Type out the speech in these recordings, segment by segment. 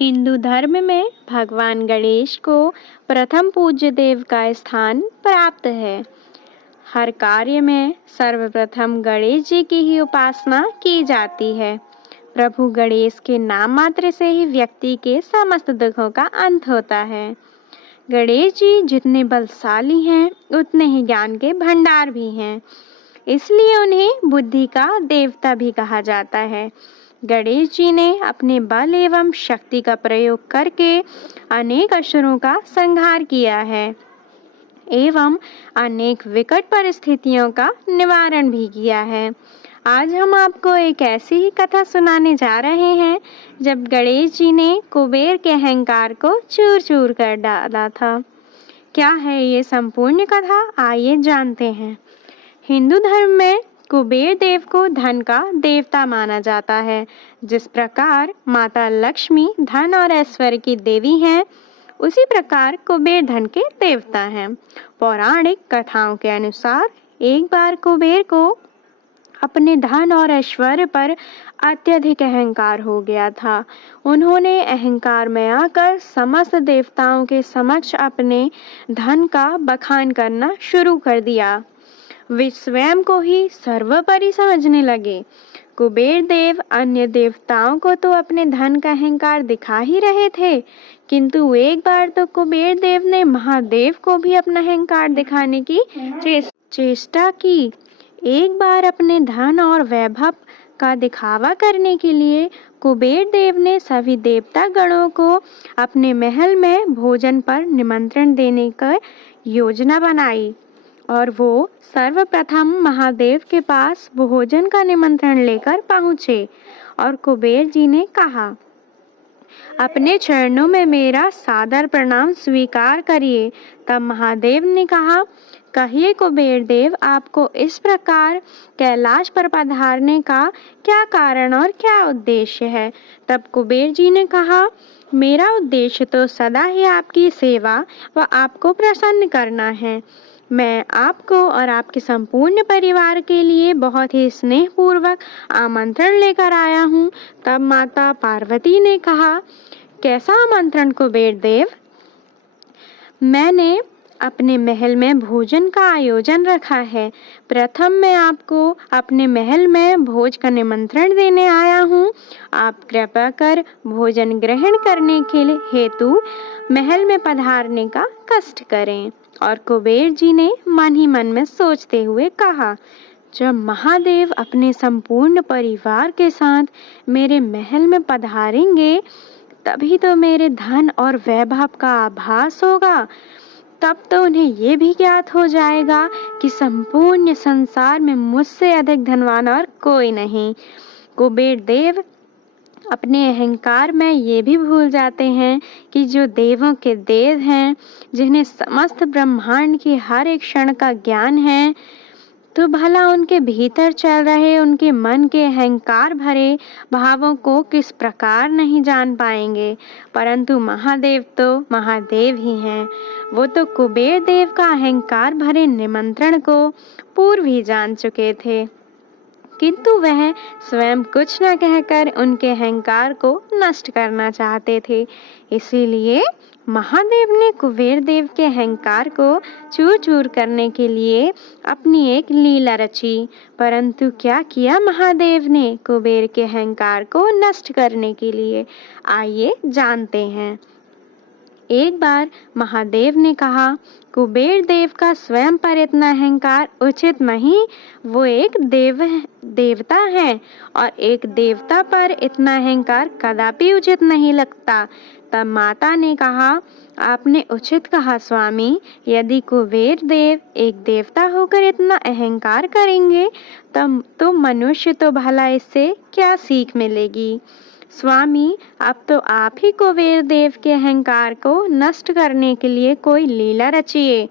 हिंदू धर्म में भगवान गणेश को प्रथम पूज्य देव का स्थान प्राप्त है। हर कार्य में सर्वप्रथम गणेश जी की ही उपासना की जाती है। प्रभु गणेश के नाम मात्र से ही व्यक्ति के समस्त दुखों का अंत होता है। गणेश जी जितने बलशाली हैं, उतने ही ज्ञान के भंडार भी हैं। इसलिए उन्हें बुद्धि का देवता भी कहा जाता है। गणेश जी ने अपने बल एवं शक्ति का प्रयोग करके अनेक असुरों का संहार किया है एवं अनेक विकट परिस्थितियों का निवारण भी किया है। आज हम आपको एक ऐसी ही कथा सुनाने जा रहे हैं जब गणेश जी ने कुबेर के अहंकार को चूर चूर कर डाला था। क्या है ये संपूर्ण कथा, आइए जानते हैं। हिंदू धर्म में कुबेर देव को धन का देवता माना जाता है। जिस प्रकार माता लक्ष्मी धन और ऐश्वर्य की देवी हैं, उसी प्रकार कुबेर धन के देवता हैं। पौराणिक कथाओं के अनुसार एक बार कुबेर को अपने धन और ऐश्वर्य पर अत्यधिक अहंकार हो गया था। उन्होंने अहंकार में आकर समस्त देवताओं के समक्ष अपने धन का बखान करना शुरू कर दिया। वे स्वयं को ही सर्वोपरि समझने लगे। कुबेर देव अन्य देवताओं को तो अपने धन का अहंकार दिखा ही रहे थे, किंतु एक बार तो कुबेर देव ने महादेव को भी अपना अहंकार दिखाने की चेष्टा की। एक बार अपने धन और वैभव का दिखावा करने के लिए कुबेर देव ने सभी देवता गणों को अपने महल में भोजन पर निमंत्रण देने की योजना बनाई और वो सर्वप्रथम महादेव के पास भोजन का निमंत्रण लेकर पहुँचे और कुबेर जी ने कहा, अपने चरणों में मेरा सादर प्रणाम स्वीकार करिए। तब महादेव ने कहा, कहिए कुबेर देव, आपको इस प्रकार कैलाश पर पधारने का क्या कारण और क्या उद्देश्य है। तब कुबेर जी ने कहा, मेरा उद्देश्य तो सदा ही आपकी सेवा व आपको प्रसन्न करना है। मैं आपको और आपके संपूर्ण परिवार के लिए बहुत ही स्नेहपूर्वक आमंत्रण लेकर आया हूँ। तब माता पार्वती ने कहा, कैसा आमंत्रण कुबेर देव? मैंने अपने महल में भोजन का आयोजन रखा है। प्रथम मैं आपको अपने महल में भोज का निमंत्रण देने आया हूँ। आप कृपा कर भोजन ग्रहण करने के हेतु महल में पधारने का कष्ट करें। और कुबेर जी ने मन ही मन में सोचते हुए कहा, जब महादेव अपने संपूर्ण परिवार के साथ मेरे महल में पधारेंगे, तभी तो मेरे धन और वैभव का आभास होगा। तब तो उन्हें ये भी ज्ञात हो जाएगा कि संपूर्ण संसार में मुझसे अधिक धनवान और कोई नहीं। कुबेर देव अपने अहंकार में ये भी भूल जाते हैं कि जो देवों के देव हैं, जिन्हें समस्त ब्रह्मांड की हर एक क्षण का ज्ञान है, तो भला उनके भीतर चल रहे उनके मन के अहंकार भरे भावों को किस प्रकार नहीं जान पाएंगे। परंतु महादेव तो महादेव ही हैं। वो तो कुबेर देव का अहंकार भरे निमंत्रण को पूर्व ही जान चुके थे, किंतु वह स्वयं कुछ न कहकर उनके अहंकार को नष्ट करना चाहते थे। इसीलिए महादेव ने कुबेर देव के अहंकार को चूर चूर करने के लिए अपनी एक लीला रची। परंतु क्या किया महादेव ने कुबेर के अहंकार को नष्ट करने के लिए, आइए जानते हैं। एक बार महादेव ने कहा, कुबेर देव का स्वयं पर इतना अहंकार उचित नहीं। वो एक देवता है और एक देवता पर इतना अहंकार कदापि उचित नहीं लगता। तब माता ने कहा, आपने उचित कहा स्वामी। यदि कुबेर देव एक देवता होकर इतना अहंकार करेंगे, तब तो मनुष्य तो भला इससे क्या सीख मिलेगी। स्वामी, अब तो आप ही कुबेर देव के अहंकार को नष्ट करने के लिए कोई लीला रचिए।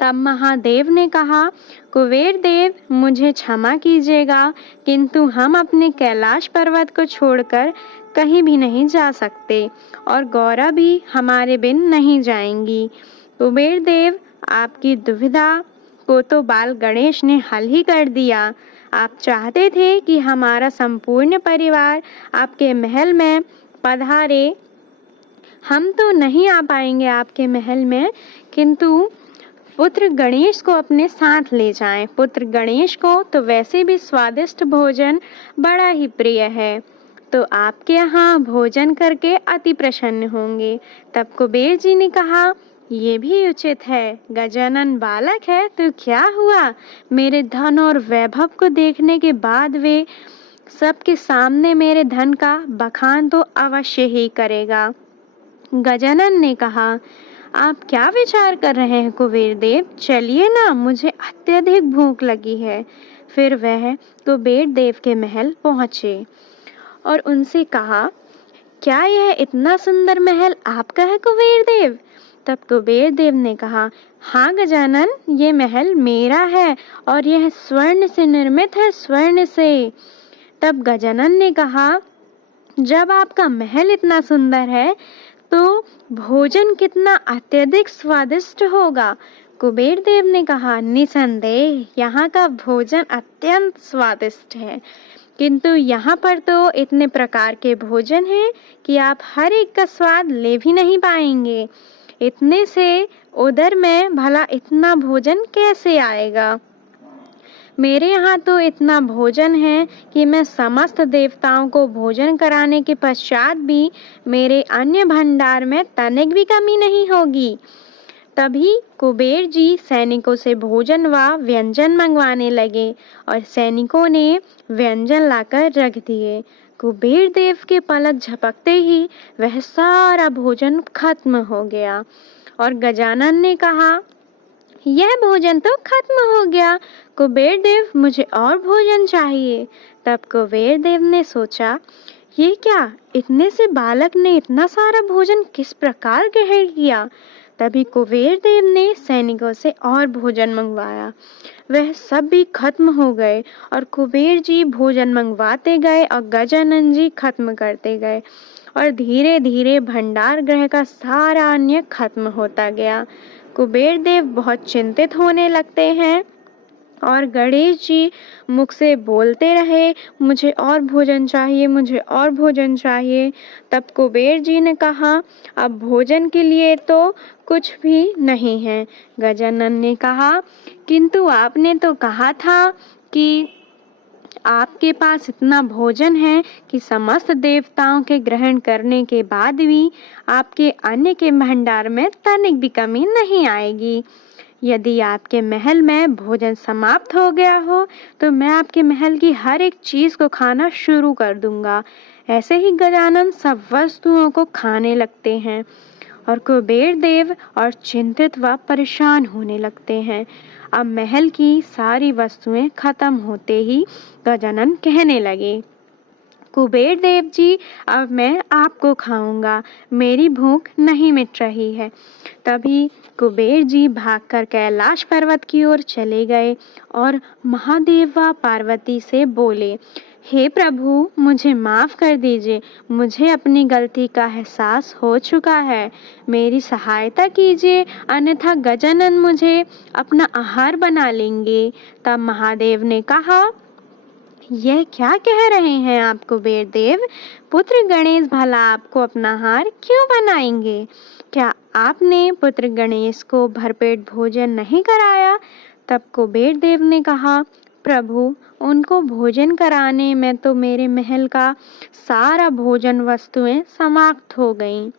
तब महादेव ने कहा, कुबेर देव, मुझे क्षमा कीजिएगा, किंतु हम अपने कैलाश पर्वत को छोड़कर कहीं भी नहीं जा सकते और गौरा भी हमारे बिन नहीं जाएंगी। कुबेर देव, आपकी दुविधा को तो बाल गणेश ने हल ही कर दिया। आप चाहते थे कि हमारा संपूर्ण परिवार आपके महल में पधारे, हम तो नहीं आ पाएंगे आपके महल में, किंतु पुत्र गणेश को अपने साथ ले जाएं। पुत्र गणेश को तो वैसे भी स्वादिष्ट भोजन बड़ा ही प्रिय है, तो आपके यहाँ भोजन करके अति प्रसन्न होंगे। तब कुबेर जी ने कहा, ये भी उचित है, गजानन बालक है तो क्या हुआ, मेरे धन और वैभव को देखने के बाद वे सबके सामने मेरे धन का बखान तो अवश्य ही करेगा। गजानन ने कहा, आप क्या विचार कर रहे हैं कुबेर देव, चलिए ना, मुझे अत्यधिक भूख लगी है। फिर वह कुबेर देव के महल पहुंचे और उनसे कहा, क्या यह इतना सुंदर महल आपका है कुबेर देव? तब कुबेर देव ने कहा, हाँ गजानन, ये महल मेरा है और यह स्वर्ण से निर्मित है, स्वर्ण से। तब गजानन ने कहा, जब आपका महल इतना सुंदर है तो भोजन कितना अत्यधिक स्वादिष्ट होगा। कुबेर देव ने कहा, निसंदेह यहाँ का भोजन अत्यंत स्वादिष्ट है, किंतु यहाँ पर तो इतने प्रकार के भोजन हैं कि आप हर एक का स्वाद ले भी नहीं पाएंगे। इतने से उधर में भला इतना भोजन कैसे आएगा? मेरे यहाँ तो इतना भोजन है कि मैं समस्त देवताओं को भोजन कराने के पश्चात भी मेरे अन्य भंडार में तनिक भी कमी नहीं होगी। तभी कुबेर जी सैनिकों से भोजन व व्यंजन मंगवाने लगे और सैनिकों ने व्यंजन लाकर रख दिए। कुबेर देव के पलक झपकते ही वह सारा भोजन खत्म हो गया और गजानन ने कहा, यह भोजन तो खत्म हो गया, कुबेर देव मुझे और भोजन चाहिए। तब कुबेर देव ने सोचा, ये क्या, इतने से बालक ने इतना सारा भोजन किस प्रकार ग्रहण किया? तभी कुबेर देव ने सैनिकों से और भोजन मंगवाया। वह सब भी खत्म हो गए और कुबेर जी भोजन मंगवाते गए और गजानन जी खत्म करते गए और धीरे धीरे भंडार गृह का सारा अन्न खत्म होता गया। कुबेर देव बहुत चिंतित होने लगते हैं और गणेश जी मुख से बोलते रहे, मुझे और भोजन चाहिए, मुझे और भोजन चाहिए। तब कुबेर जी ने कहा, अब भोजन के लिए तो कुछ भी नहीं है। गजानन ने कहा, किंतु आपने तो कहा था कि आपके पास इतना भोजन है कि समस्त देवताओं के ग्रहण करने के बाद भी आपके अन्न के भंडार में तनिक भी कमी नहीं आएगी। यदि आपके महल में भोजन समाप्त हो गया हो तो मैं आपके महल की हर एक चीज को खाना शुरू कर दूंगा। ऐसे ही गजानन सब वस्तुओं को खाने लगते हैं और कुबेर देव और चिंतित व परेशान होने लगते हैं। अब महल की सारी वस्तुएं खत्म होते ही गजानन कहने लगे, कुबेर देव जी, अब मैं आपको खाऊंगा, मेरी भूख नहीं मिट रही है। तभी कुबेर जी भागकर कैलाश पर्वत की ओर चले गए और महादेव व पार्वती से बोले, हे प्रभु, मुझे माफ कर दीजिए, मुझे अपनी गलती का एहसास हो चुका है, मेरी सहायता कीजिए, अन्यथा गजानन मुझे अपना आहार बना लेंगे। तब महादेव ने कहा, यह क्या कह रहे हैं आप कुबेर देव, पुत्र गणेश भला आपको अपना आहार क्यों बनाएंगे? क्या आपने पुत्र गणेश को भरपेट भोजन नहीं कराया? तब कुबेर देव ने कहा, प्रभु, उनको भोजन कराने में तो मेरे महल का सारा भोजन वस्तुएं समाप्त हो गईं,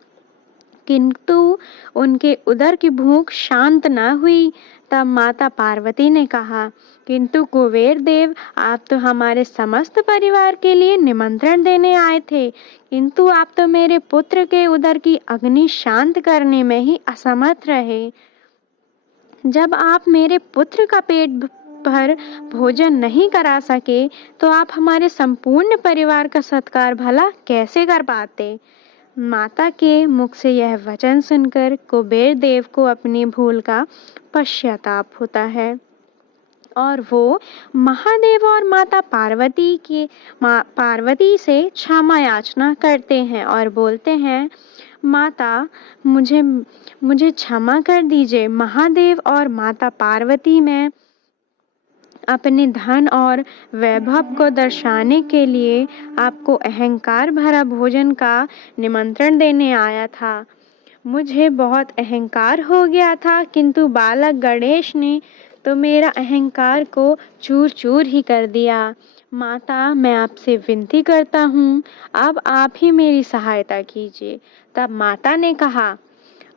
किंतु उनके उदर की भूख शांत न हुई। तब माता पार्वती ने कहा, किंतु कुबेर देव, आप तो हमारे समस्त परिवार के लिए निमंत्रण देने आए थे, किंतु आप तो मेरे पुत्र के उदर की अग्नि शांत करने में ही असमर्थ रहे। जब आप मेरे पुत्र का पेट भर भोजन नहीं करा सके तो आप हमारे संपूर्ण परिवार का सत्कार भला कैसे कर पाते? माता के मुख से यह वचन सुनकर कुबेर देव को अपनी भूल का पश्चाताप होता है और वो महादेव और माता पार्वती से क्षमा याचना करते हैं और बोलते हैं, माता, मुझे क्षमा कर दीजिए। महादेव और माता पार्वती, मैं अपने धन और वैभव को दर्शाने के लिए आपको अहंकार भरा भोजन का निमंत्रण देने आया था। मुझे बहुत अहंकार हो गया था, किंतु बालक गणेश ने तो मेरा अहंकार को चूर-चूर ही कर दिया। माता, मैं आपसे विनती करता हूँ, अब आप ही मेरी सहायता कीजिए। तब माता ने कहा,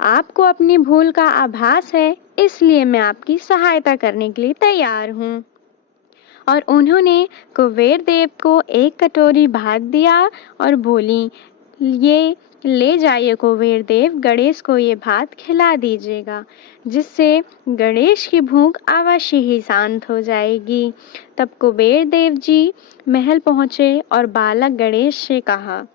आपको अपनी भूल का आभास है, इसलिए मैं आपकी सहायता करने के लिए तैयार हूँ। और उन्होंने कुबेर देव को एक कटोरी भात दिया और बोली, ये ले जाइए कुबेर देव, गणेश को ये भात खिला दीजिएगा, जिससे गणेश की भूख अवश्य ही शांत हो जाएगी। तब कुबेर देव जी महल पहुँचे और बालक गणेश से कहा,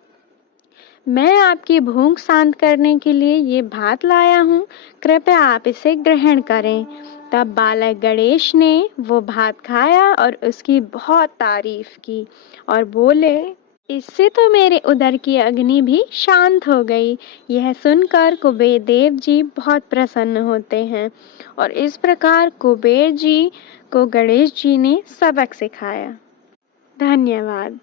मैं आपकी भूख शांत करने के लिए ये भात लाया हूँ, कृपया आप इसे ग्रहण करें। तब बालक गणेश ने वो भात खाया और उसकी बहुत तारीफ की और बोले, इससे तो मेरे उदर की अग्नि भी शांत हो गई। यह सुनकर कुबेर देव जी बहुत प्रसन्न होते हैं और इस प्रकार कुबेर जी को गणेश जी ने सबक सिखाया। धन्यवाद।